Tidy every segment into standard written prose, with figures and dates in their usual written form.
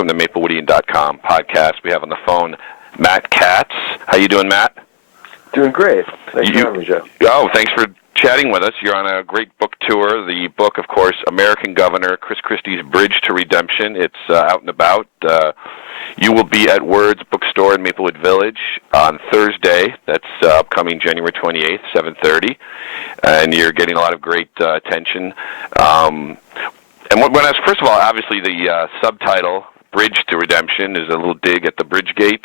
welcome to MapleWoodian.com podcast. We have on the phone Matt Katz. How you doing, Matt? Doing great. Thanks for having me, Joe. Oh, thanks for chatting with us. You're on a great book tour. The book, of course, American Governor, Chris Christie's Bridge to Redemption. It's out and about. You will be at Words Bookstore in Maplewood Village on Thursday. That's upcoming January 28th, 7:30. And you're getting a lot of great attention. And first of all, obviously the subtitle, Bridge to Redemption, is a little dig at the Bridgegate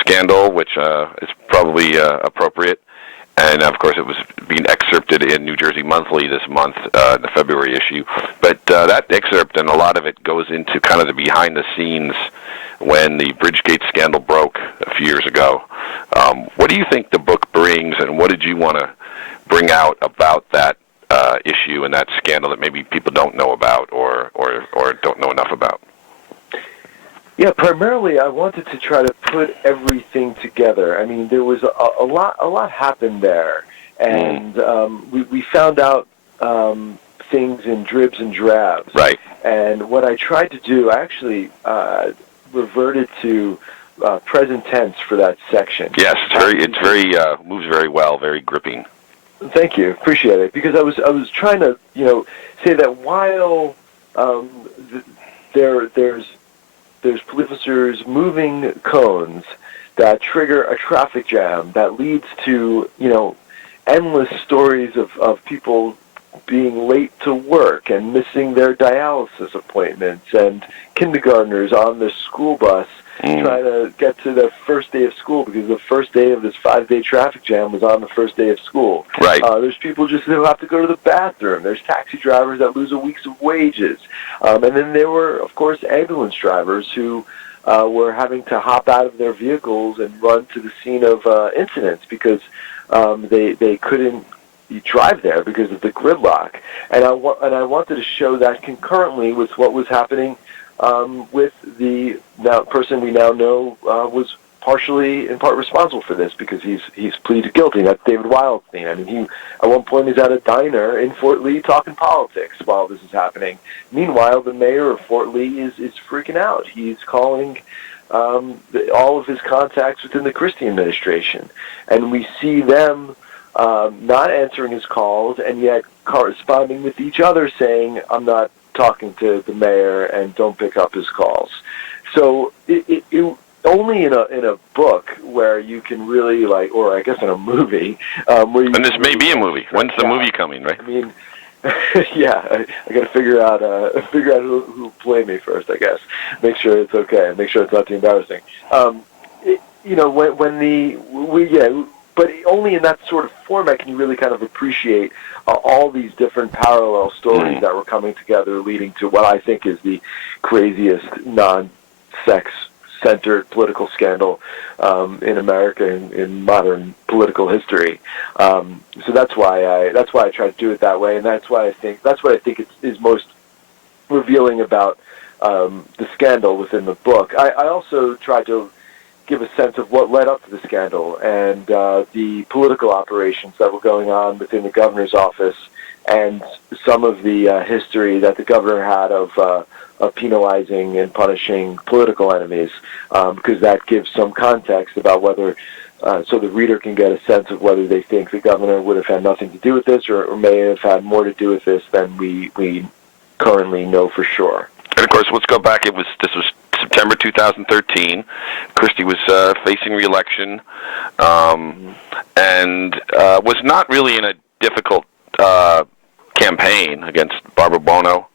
scandal, which is probably appropriate. And, of course, it was being excerpted in New Jersey Monthly this month, in the February issue. But that excerpt, and a lot of it, goes into kind of the behind-the-scenes when the Bridgegate scandal broke a few years ago. What do you think the book brings, and what did you want to bring out about that issue and that scandal that maybe people don't know about or don't know enough about? Yeah, primarily I wanted to try to put everything together. I mean, there was a lot happened there, and we found out things in dribs and drabs. Right. And what I tried to do, I actually reverted to present tense for that section. Yes, it's very moves very well, very gripping. Thank you, appreciate it. Because I was trying to say that while there's police officers moving cones that trigger a traffic jam that leads to, endless stories of people being late to work and missing their dialysis appointments, and kindergartners on the school bus trying to get to the first day of school because the first day of this 5-day traffic jam was on the first day of school. Right. There's people just who have to go to the bathroom. There's taxi drivers that lose a week's wages. And then there were, of course, ambulance drivers who were having to hop out of their vehicles and run to the scene of incidents because they couldn't drive there because of the gridlock. And I wanted to show that concurrently with what was happening with the person we now know was partially, in part, responsible for this because he's pleaded guilty. That's David Wildstein. I mean, he at one point is at a diner in Fort Lee talking politics while this is happening. Meanwhile, the mayor of Fort Lee is freaking out. He's calling all of his contacts within the Christie administration, and we see them not answering his calls and yet corresponding with each other saying, I'm not talking to the mayor and don't pick up his calls. So it only in a book where you can really or I guess in a movie. Where you and this may be a movie. When's the movie coming, right? I mean, yeah, I got to figure out who played me first. I guess make sure it's okay. Make sure it's not too embarrassing. But only in that sort of format can you really kind of appreciate all these different parallel stories that were coming together, leading to what I think is the craziest non-sex-centered political scandal in America in modern political history. So that's why I try to do it that way, and that's what I think is most revealing about the scandal within the book. I also tried to give a sense of what led up to the scandal and the political operations that were going on within the governor's office and some of the history that the governor had of penalizing and punishing political enemies, because that gives some context about whether, so the reader can get a sense of whether they think the governor would have had nothing to do with this or may have had more to do with this than we currently know for sure. And, of course, let's go back. This was September 2013. Christie was facing re-election and was not really in a difficult campaign against Barbara Bono,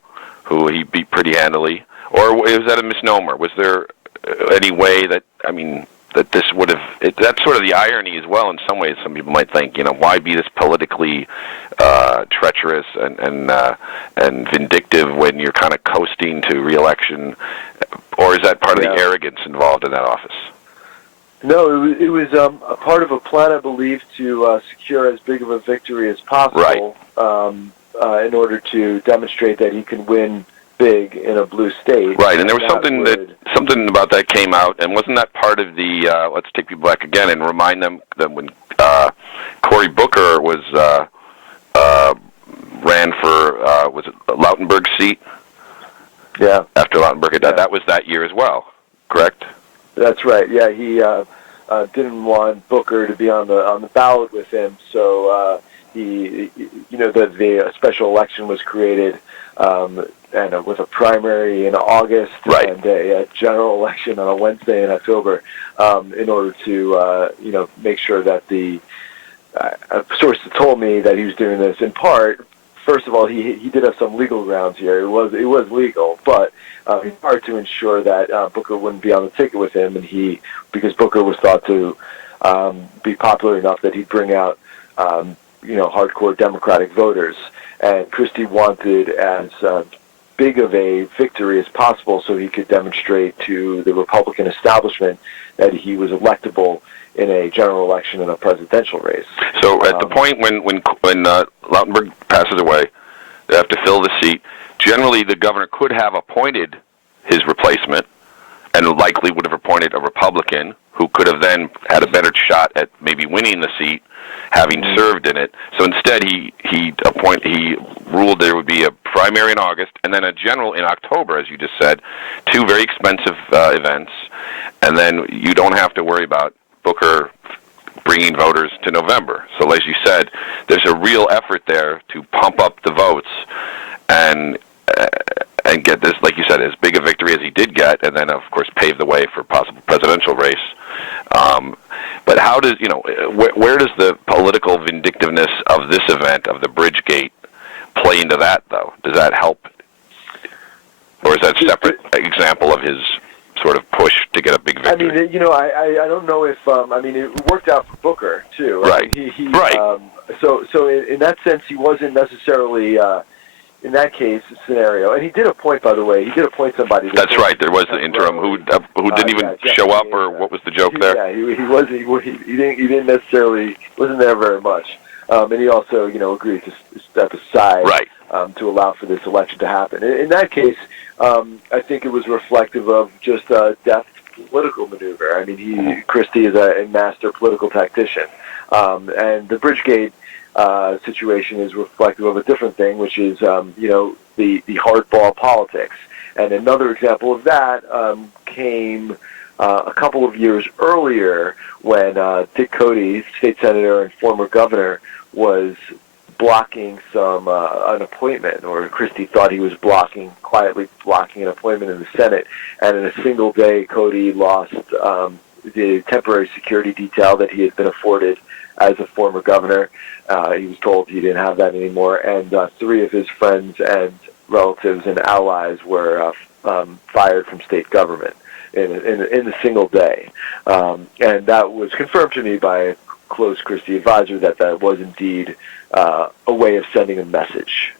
who he beat pretty handily. Or was that a misnomer? Was there any way that this would have... That's sort of the irony as well in some ways. Some people might think, why be this politically treacherous and vindictive when you're kind of coasting to re-election? Or is that part of the arrogance involved in that office? No, it was a part of a plan, I believe, to secure as big of a victory as possible, right, in order to demonstrate that he can win big in a blue state. Right, and there was something about that came out, and wasn't that part of the, let's take people back again and remind them that when Cory Booker was ran for, was it the Lautenberg seat? Yeah. After Lautenberg had died. That was that year as well, correct? That's right. Yeah, he didn't want Booker to be on the ballot with him, so the special election was created, and with a primary in August and a general election on a Wednesday in October, in order to make sure that the sources told me that he was doing this in part. First of all, he did have some legal grounds here. It was legal, but in part to ensure that Booker wouldn't be on the ticket with him, and because Booker was thought to be popular enough that he'd bring out hardcore Democratic voters, and Christie wanted as big of a victory as possible so he could demonstrate to the Republican establishment that he was electable in a general election and a presidential race. So at the point when Lautenberg passes away, they have to fill the seat. Generally, the governor could have appointed his replacement and likely would have appointed a Republican who could have then had a better shot at maybe winning the seat, having served in it. So instead, he ruled there would be a primary in August and then a general in October, as you just said, two very expensive events, and then you don't have to worry about Booker bringing voters to November. So as you said, there's a real effort there to pump up the votes and get this, like you said, as big a victory as he did get, and then, of course, pave the way for a possible presidential race. But how does, where does the political vindictiveness of this event, of the Bridgegate, play into that, though? Does that help? Or is that a separate example of his sort of push to get a big victory? I mean, I don't know if, it worked out for Booker, too. Right. Right. So in that sense, he wasn't necessarily, in that case, scenario. And he did appoint, by the way, somebody. That's right. There was an interim who didn't even show up, or what was the joke there? Yeah, he didn't necessarily, wasn't there very much. And he also, agreed to step aside to allow for this election to happen. In that case, I think it was reflective of just a deft political maneuver. I mean, Christie is a master political tactician. And the Bridgegate situation is reflective of a different thing, which is, the hardball politics. And another example of that came a couple of years earlier when Dick Cody, state senator and former governor, was blocking an appointment, or Christie thought he was quietly blocking an appointment in the Senate. And in a single day, Cody lost the temporary security detail that he had been afforded as a former governor. He was told he didn't have that anymore, and three of his friends and relatives and allies were fired from state government in a single day. And that was confirmed to me by a close Christie advisor that was indeed a way of sending a message.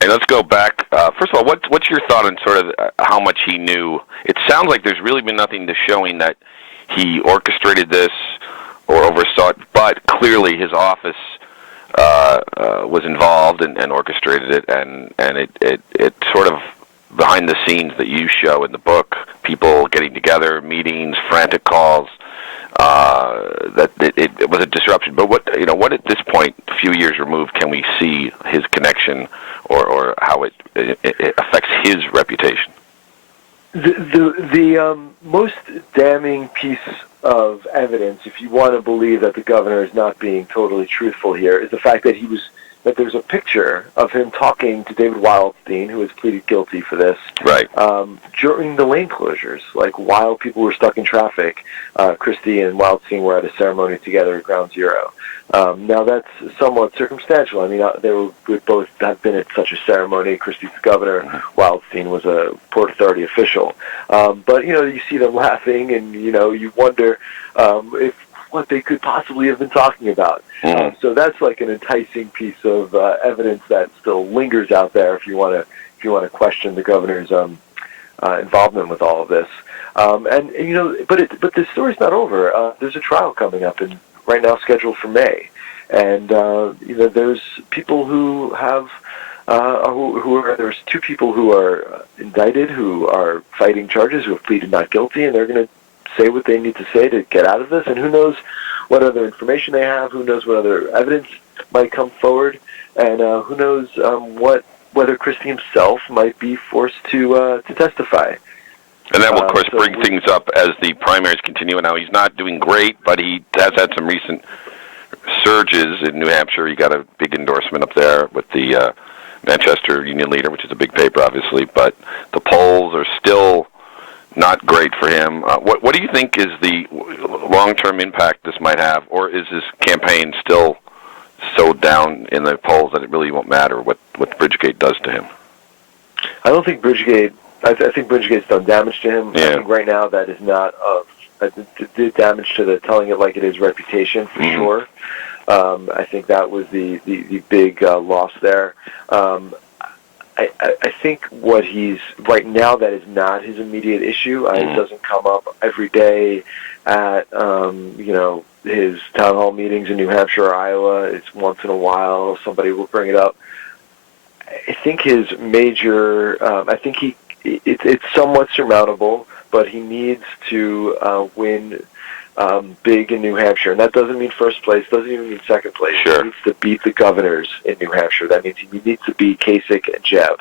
And let's go back. First of all, what's your thought on sort of how much he knew? It sounds like there's really been nothing to showing that he orchestrated this or oversaw it, but clearly his office was involved and orchestrated it, and it sort of behind the scenes that you show in the book, people getting together, meetings, frantic calls, that it was a disruption. But what at this point, a few years removed, can we see his connection or how it affects his reputation? The most damning piece of evidence, if you want to believe that the governor is not being totally truthful here, is the fact that there's a picture of him talking to David Wildstein, who has pleaded guilty for this, during the lane closures, like while people were stuck in traffic. Christie and Wildstein were at a ceremony together at Ground Zero. Now that's somewhat circumstantial. I mean, they would both have been at such a ceremony. Christie's the governor, Wildstein was a Port Authority official. But you see them laughing, and you wonder if what they could possibly have been talking about. So that's like an enticing piece of evidence that still lingers out there if you want to question the governor's involvement with all of this. But the story's not over. There's a trial coming up right now scheduled for May, and there's people who have there's two people who are indicted who are fighting charges, who have pleaded not guilty, and they're going to say what they need to say to get out of this, and who knows what other information they have, who knows what other evidence might come forward, and who knows what whether Christie himself might be forced to testify. And that will, of course, bring things up as the primaries continue. Now, he's not doing great, but he has had some recent surges in New Hampshire. He got a big endorsement up there with the Manchester Union Leader, which is a big paper, obviously, but the polls are still not great for him. What do you think is the long-term impact this might have, or is his campaign still so down in the polls that it really won't matter what Bridgegate does to him? I don't think Bridgegate. I think Bridgegate's done damage to him. Yeah. I think right now that is not did damage to the telling it like it is reputation for sure. I think that was the big loss there. I think what he's right now that is not his immediate issue. It doesn't come up every day at his town hall meetings in New Hampshire or Iowa. It's once in a while somebody will bring it up. I think his major. I think it's somewhat surmountable, but he needs to win big in New Hampshire, and that doesn't mean first place, doesn't even mean second place. Sure. He needs to beat the governors in New Hampshire. That means he needs to beat Kasich and Jeb.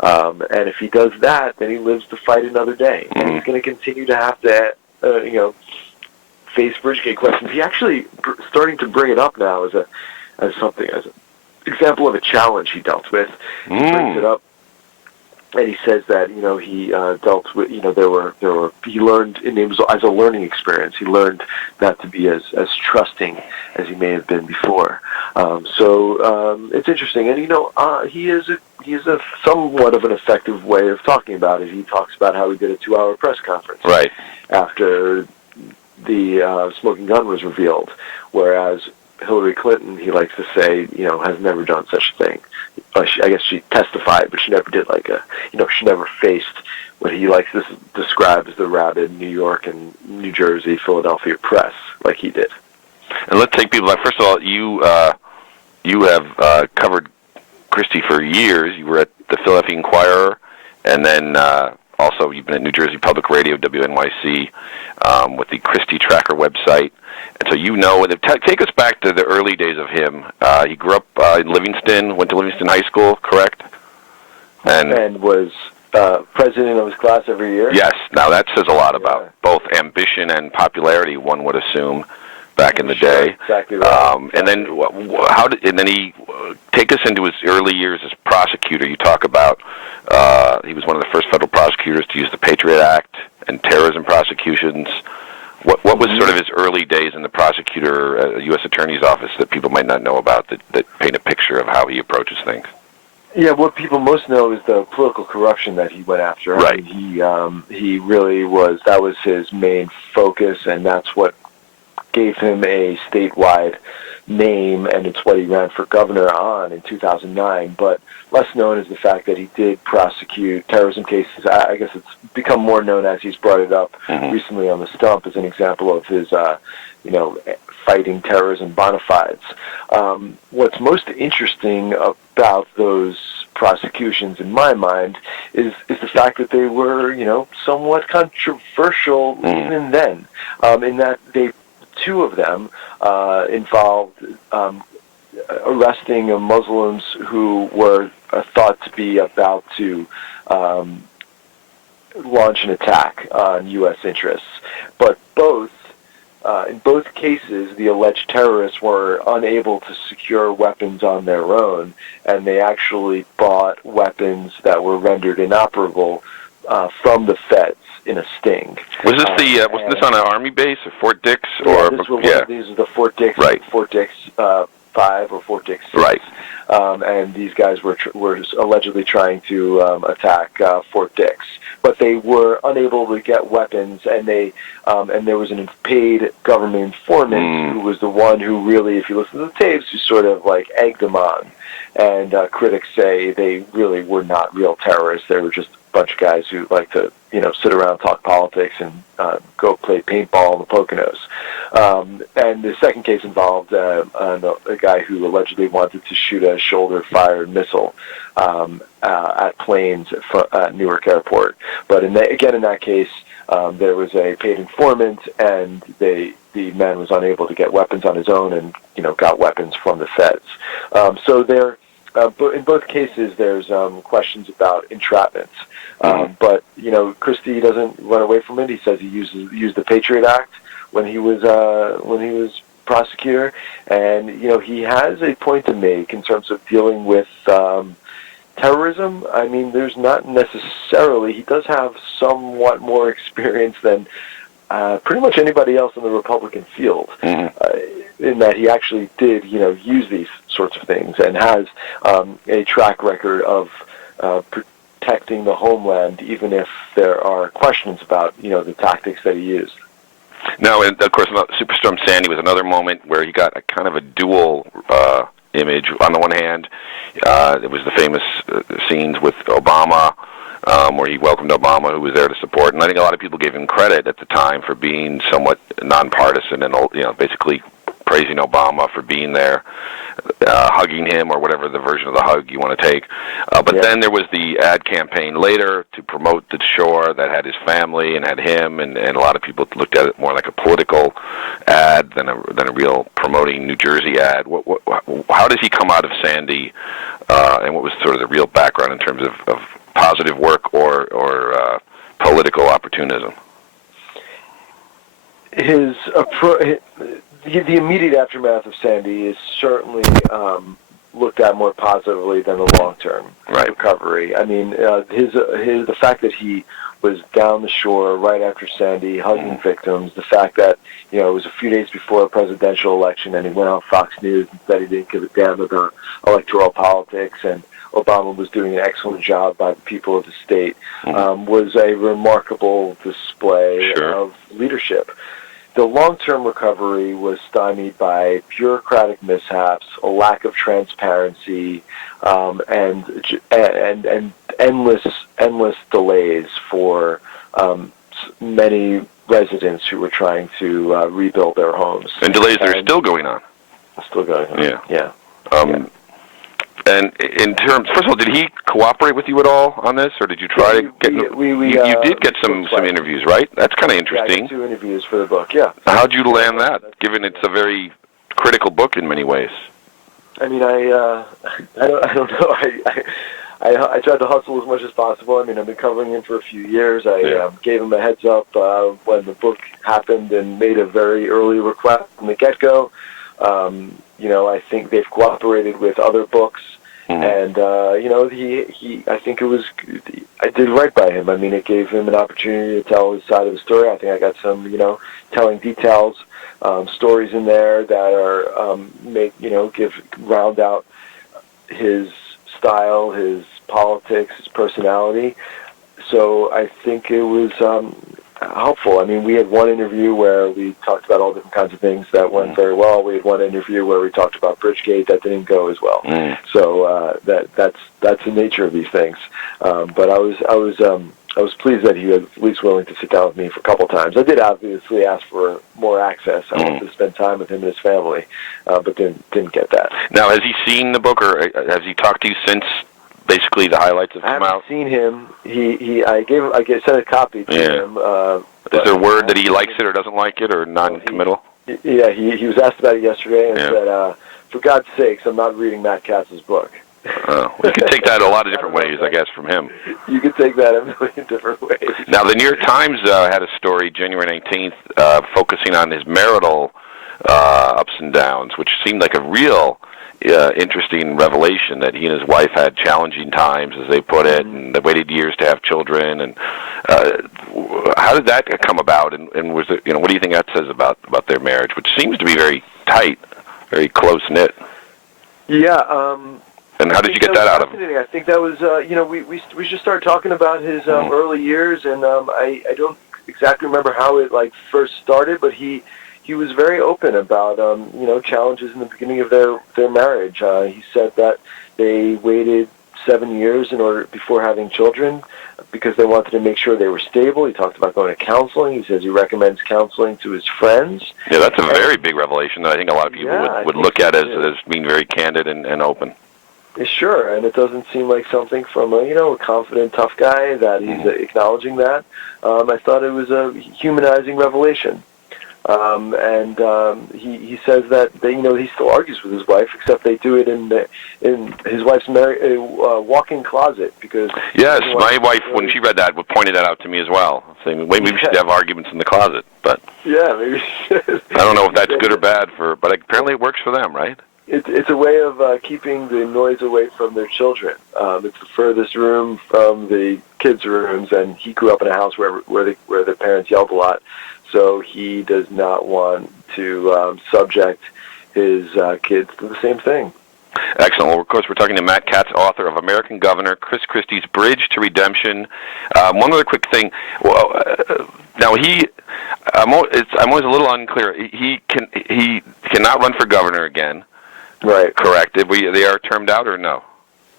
And if he does that, then he lives to fight another day. And he's going to continue to have to, face Bridgegate questions. He actually starting to bring it up now as an example of a challenge he dealt with. He brings it up. And he says that he dealt with he learned, and it was as a learning experience. He learned not to be as trusting as he may have been before. So it's interesting, and he is a somewhat of an effective way of talking about it. He talks about how he did a 2-hour press conference right after the smoking gun was revealed, whereas Hillary Clinton, he likes to say, has never done such a thing. I guess she testified, but she never did she never faced what he likes to describe as the rabid New York and New Jersey, Philadelphia press like he did. And let's take people back. First of all, you have covered Christie for years. You were at the Philadelphia Inquirer, and then also you've been at New Jersey Public Radio, WNYC, with the Christie Tracker website. And so take us back to the early days of him. He grew up in Livingston, went to Livingston High School, correct? And was president of his class every year? Yes. Now that says a lot about both ambition and popularity, one would assume, back in the day. Exactly right. And then he take us into his early years as prosecutor. You talk about he was one of the first federal prosecutors to use the Patriot Act and terrorism prosecutions. What was sort of his early days in the prosecutor, U.S. Attorney's Office that people might not know about that paint a picture of how he approaches things? Yeah, what people most know is the political corruption that he went after. Right. I mean, he really was. That was his main focus, and that's what gave him a statewide name, and it's what he ran for governor on in 2009. But less known is the fact that he did prosecute terrorism cases. I guess it's become more known as he's brought it up recently on the Stump as an example of his, fighting terrorism bona fides. What's most interesting about those prosecutions, in my mind, is the fact that they were, somewhat controversial even then, in that two of them involved arresting Muslims who were thought to be about to launch an attack on U.S. interests. But in both cases, the alleged terrorists were unable to secure weapons on their own, and they actually bought weapons that were rendered inoperable from the feds in a sting. Was this was this on an Army base or Fort Dix? These are the Fort Dix, Fort Dix 5 or Fort Dix 6. Right. And these guys were allegedly trying to attack Fort Dix, but they were unable to get weapons, and and there was an paid government informant who was the one who really, if you listen to the tapes, who sort of like egged them on. And critics say they really were not real terrorists. They were just a bunch of guys who like to, sit around, talk politics, and go play paintball in the Poconos. And the second case involved a guy who allegedly wanted to shoot a shoulder-fired missile at planes at Newark Airport. But in that case, there was a paid informant, and the man was unable to get weapons on his own, and got weapons from the feds. So But in both cases, there's questions about entrapments. But Christie doesn't run away from it. He says he used the Patriot Act when he was prosecutor, and he has a point to make in terms of dealing with terrorism. I mean, there's not necessarily. He does have somewhat more experience than pretty much anybody else in the Republican field, in that he actually did, use these sorts of things and has a track record of protecting the homeland, even if there are questions about, the tactics that he used. Now, and of course, Superstorm Sandy was another moment where he got a kind of a dual image. On the one hand, it was the famous scenes with Obama, where he welcomed Obama, who was there to support. And I think a lot of people gave him credit at the time for being somewhat nonpartisan and, basically praising Obama for being there, hugging him, or whatever the version of the hug you want to take. But then there was the ad campaign later to promote the shore that had his family and had him, and a lot of people looked at it more like a political ad than a real promoting New Jersey ad. How does he come out of Sandy, and what was sort of the real background in terms of positive work or political opportunism? His approach. The immediate aftermath of Sandy is certainly looked at more positively than the long-term recovery. I mean, the fact that he was down the shore right after Sandy, hugging victims, the fact that it was a few days before a presidential election, and he went on Fox News and said he didn't give a damn about electoral politics, and Obama was doing an excellent job by the people of the state, was a remarkable display of leadership. The long-term recovery was stymied by bureaucratic mishaps, a lack of transparency, and endless delays for many residents who were trying to rebuild their homes. And delays that are still going on. Still going on. Yeah. And in terms, first of all, did he cooperate with you at all on this, or did you try to get? You did get some interviews, right? That's kind of interesting. Yeah, I got 2 interviews for the book. Yeah. How'd you land that? Given it's a very critical book in many ways. I mean, I don't know. I tried to hustle as much as possible. I mean, I've been covering him for a few years. I gave him a heads up when the book happened and made a very early request from the get-go. I think they've cooperated with other books, and I think I did right by him. I mean, it gave him an opportunity to tell his side of the story. I think I got some, telling details, stories in there that are round out his style, his politics, his personality. So I think it was helpful. I mean, we had one interview where we talked about all different kinds of things that went very well. We had one interview where we talked about Bridgegate that didn't go as well. So that's the nature of these things. But I was pleased that he was at least willing to sit down with me for a couple times. I did obviously ask for more access. I wanted to spend time with him and his family, but didn't get that. Now, has he seen the book, or has he talked to you since? Basically, the highlights have come out. I haven't seen him. I sent a copy to him. Is there word that he likes it or doesn't like it, or non-committal? He was asked about it yesterday and said, "For God's sakes, I'm not reading Matt Katz's book." You can take that a lot of different ways, I guess, from him. You can take that a million different ways. Now, the New York Times had a story January 19th focusing on his marital ups and downs, which seemed like a real interesting revelation, that he and his wife had challenging times, as they put it, and they waited years to have children. And how did that come about? And was it, what do you think that says about their marriage, which seems to be very tight, very close knit? Yeah. And how did you get that out of him? I think that was, we just started talking about his early years, and I don't exactly remember how it first started, but he was very open about challenges in the beginning of their marriage. He said that they waited 7 years before having children because they wanted to make sure they were stable. He talked about going to counseling. He says he recommends counseling to his friends. Yeah, that's a very big revelation that I think a lot of people would look at as being very candid and open. Sure, and it doesn't seem like something from a confident, tough guy that he's acknowledging that. I thought it was a humanizing revelation. He says that he still argues with his wife, except they do it in his wife's walk-in closet because. Yes, my wife, when she read that, pointed that out to me as well, saying maybe we should have arguments in the closet. But yeah, maybe. I don't know if that's good or bad but apparently it works for them, right? It's a way of keeping the noise away from their children. It's the furthest room from the kids' rooms, and he grew up in a house where the parents yelled a lot, so he does not want to subject his kids to the same thing. Excellent. Well, of course, we're talking to Matt Katz, author of American Governor, Chris Christie's Bridge to Redemption. One other quick thing. Well, now I'm always a little unclear. He cannot run for governor again. Right. Correct. They are termed out or no?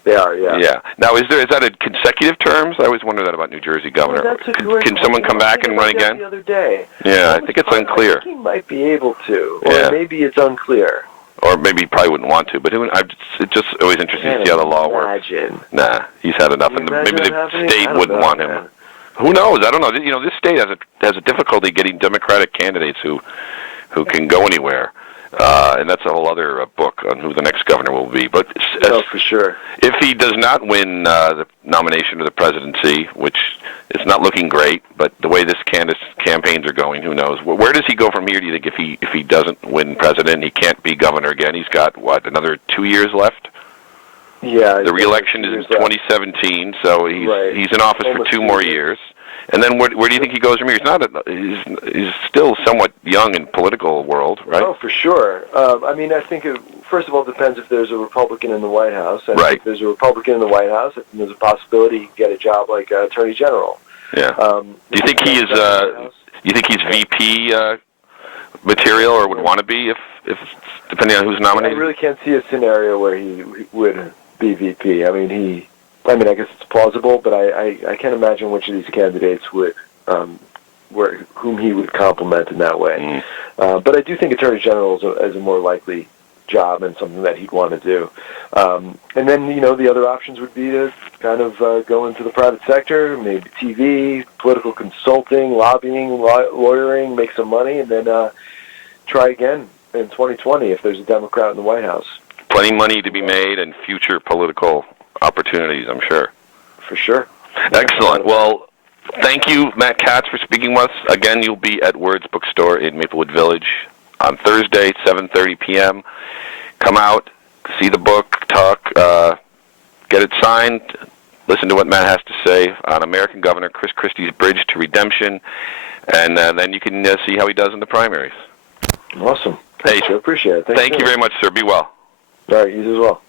They are, yeah. Yeah. Now, is that a consecutive terms? I always wonder that about New Jersey governor. Well, can someone come back and run again? The other day. Yeah, I think it's unclear. I think he might be able to, or maybe it's unclear. Or maybe he probably wouldn't want to, but it's just always interesting to see how the law works. Nah, he's had enough, and maybe the state wouldn't want him. Man. Who knows? I don't know. This state has a difficulty getting Democratic candidates who can go anywhere. And that's a whole other book on who the next governor will be. But for sure. If he does not win the nomination to the presidency, which is not looking great, but the way this campaigns are going, who knows? Where does he go from here? Do you think if he doesn't win president, he can't be governor again? He's got another 2 years left? Yeah. The re-election is in 2017, so he's in office for 2 more years. And then where do you think he goes from here? He's still somewhat young in political world, right? Oh, for sure. I think first of all, it depends if there's a Republican in the White House. And right. If there's a Republican in the White House, there's a possibility he can get a job like Attorney General. Yeah. Do you think he is? You think he's VP material, or would want to be if depending on who's nominated? I really can't see a scenario where he would be VP. I guess it's plausible, but I can't imagine which of these candidates would, whom he would compliment in that way. But I do think Attorney General is a more likely job and something that he'd want to do. And then, the other options would be to kind of go into the private sector, maybe TV, political consulting, lobbying, lawyering, make some money, and then try again in 2020 if there's a Democrat in the White House. Plenty of money to be made and future political opportunities, I'm sure. For sure. Excellent. Well, thank you, Matt Katz, for speaking with us. Again, you'll be at Words Bookstore in Maplewood Village on Thursday, 7:30 p.m. Come out, see the book, talk, get it signed, listen to what Matt has to say on American Governor Chris Christie's Bridge to Redemption, and then you can see how he does in the primaries. Awesome. Hey, I appreciate it. Thank you very much, sir. Be well. All right, you as well.